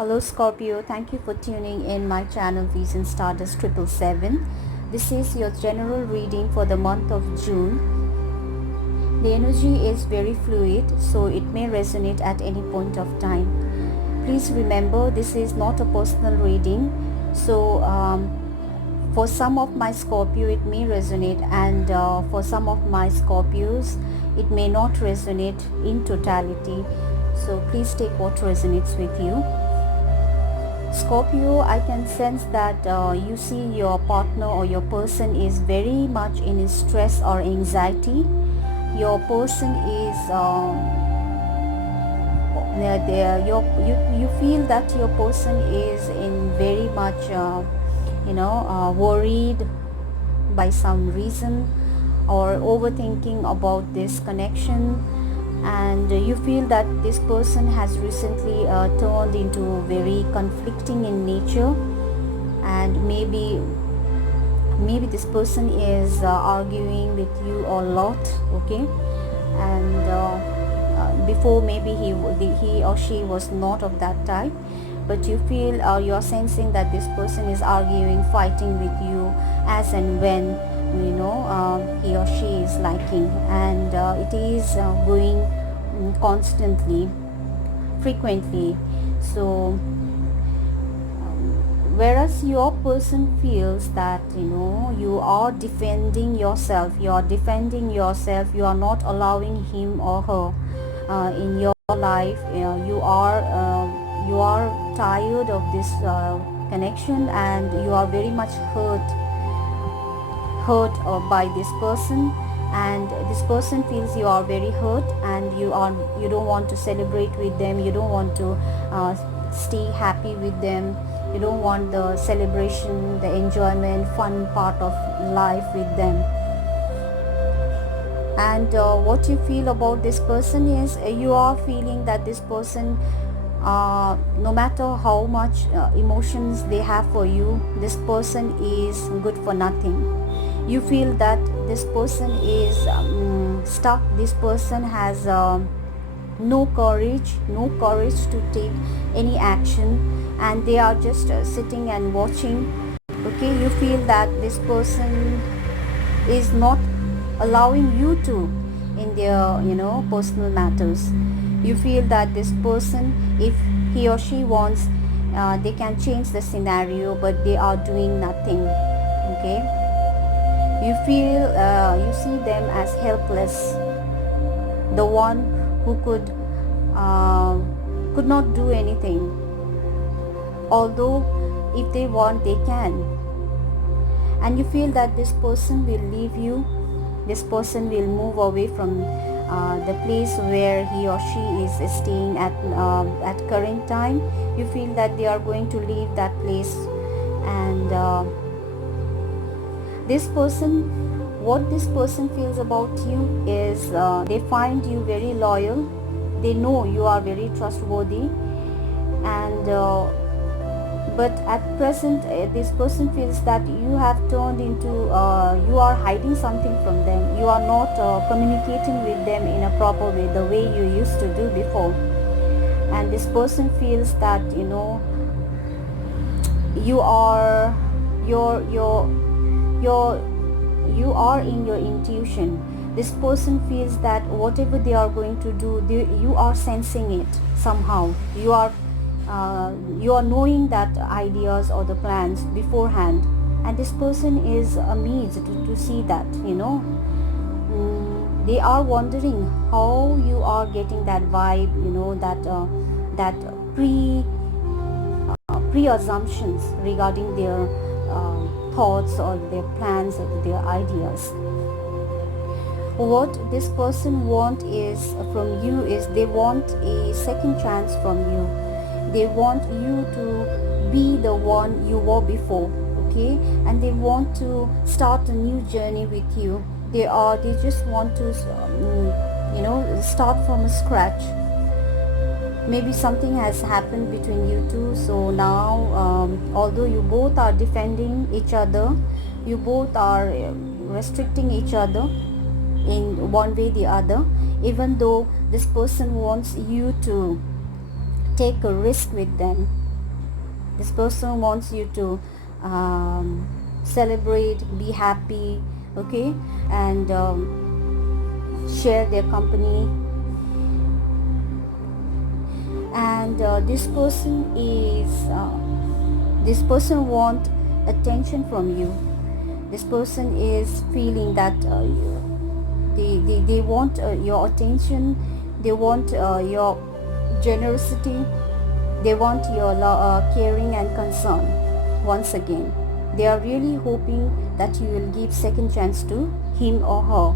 Hello Scorpio, thank you for tuning in my channel Vision Stardust 777. This is your general reading for the month of June. The energy is very fluid, so it may resonate at any point of time. Please remember, this is not a personal reading, so for some of my Scorpio it may resonate, and for some of my Scorpios it may not resonate in totality. So please take what resonates with you. Scorpio, I can sense that you see your partner or your person is very much in stress or anxiety. Your person is you feel that your person is in very much worried by some reason, or overthinking about this connection, and you feel that this person has recently turned into very conflicting in nature, and maybe this person is arguing with you a lot, okay, and before maybe he or she was not of that type, but you feel you're sensing that this person is arguing, fighting with you as and when he or she is liking, and it is going constantly, frequently. So whereas your person feels that you are defending yourself, you are not allowing him or her in your life. You are tired of this connection, and you are very much hurt by this person, and this person feels you are very hurt, and you don't want to celebrate with them, you don't want to stay happy with them, you don't want the celebration, the enjoyment, fun part of life with them. And what you feel about this person is you are feeling that this person, no matter how much emotions they have for you, this person is good for nothing. You feel that this person is stuck, this person has no courage to take any action, and they are just sitting and watching, okay. You feel that this person is not allowing you to in their personal matters. You feel that this person, if he or she wants, they can change the scenario, but they are doing nothing, okay. You feel you see them as helpless, the one who could not do anything, although if they want they can. And you feel that this person will leave you, this person will move away from the place where he or she is staying at current time. You feel that they are going to leave that place, and what this person feels about you is they find you very loyal, they know you are very trustworthy, and but at present this person feels that you have turned into you are hiding something from them, you are not communicating with them in a proper way, the way you used to do before. And this person feels that you are you are in your intuition. This person feels that whatever they are going to do, you are sensing it somehow. You are knowing that ideas or the plans beforehand, and this person is amazed to see that they are wondering how you are getting that vibe, that pre-assumptions regarding their thoughts or their plans or their ideas. What this person want is from you is they want a second chance from you. They want you to be the one you were before, okay, and they want to start a new journey with you. They just want to start from scratch. Maybe something has happened between you two, so now although you both are defending each other, you both are restricting each other in one way or the other, even though this person wants you to take a risk with them, This person wants you to celebrate, be happy, okay, and share their company. And this person want attention from you. This person is feeling that they want your attention, they want your generosity, they want your caring and concern. Once again, they are really hoping that you will give second chance to him or her.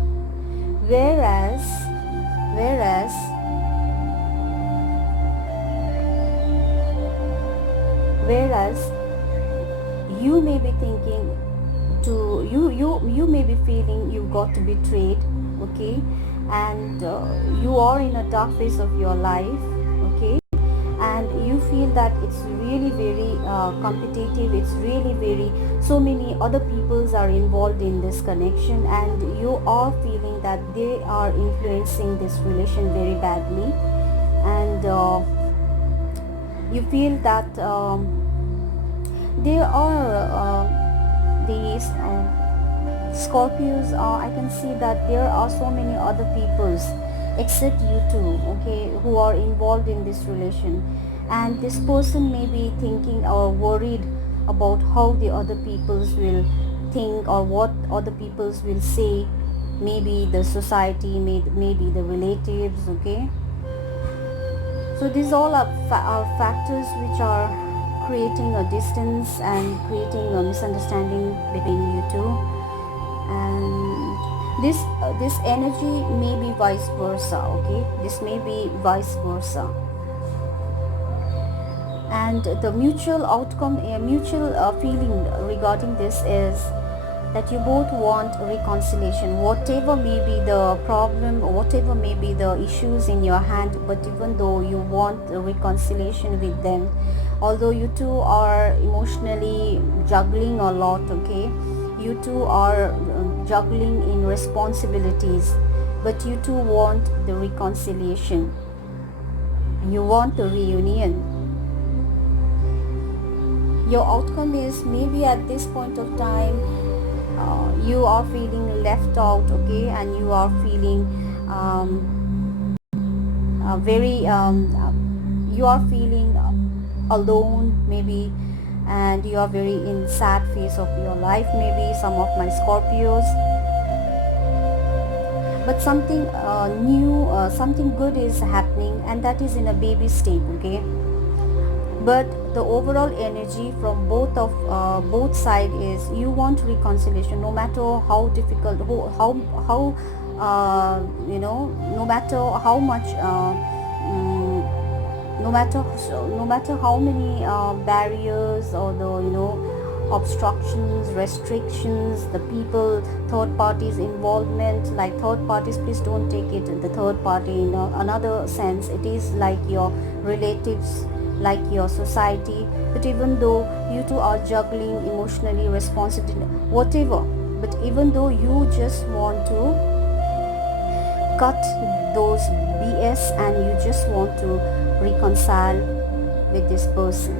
Whereas you may be thinking to you may be feeling you got betrayed, okay, and you are in a dark phase of your life, okay, and you feel that it's really very competitive, it's really very, so many other peoples are involved in this connection, and you are feeling that they are influencing this relation very badly, and you feel that there are these Scorpios, I can see that there are so many other peoples except you two, okay, who are involved in this relation, and this person may be thinking or worried about how the other peoples will think or what other peoples will say, maybe the society, maybe the relatives, okay. So these all are factors which are creating a distance and creating a misunderstanding between you two, and this energy may be vice versa, okay, this may be vice versa, and the mutual outcome, a mutual feeling regarding this is that you both want reconciliation, whatever may be the problem or whatever may be the issues in your hand, but even though you want a reconciliation with them, although you two are emotionally juggling a lot, okay, you two are juggling in responsibilities, but you two want the reconciliation, you want the reunion. Your outcome is maybe at this point of time you are feeling left out, okay, and you are feeling you are feeling alone maybe, and you are very in sad phase of your life, maybe some of my Scorpios, but something new, something good is happening, and that is in a baby state, okay, but the overall energy from both side is you want reconciliation, no matter how difficult, how no matter how much no matter how many barriers or the obstructions, restrictions, the people, third parties involvement, like third parties, please don't take it the third party in another sense, it is like your relatives, like your society, but even though you two are juggling emotionally, responsible, whatever, but even though you just want to cut those BS and you just want to reconcile with this person,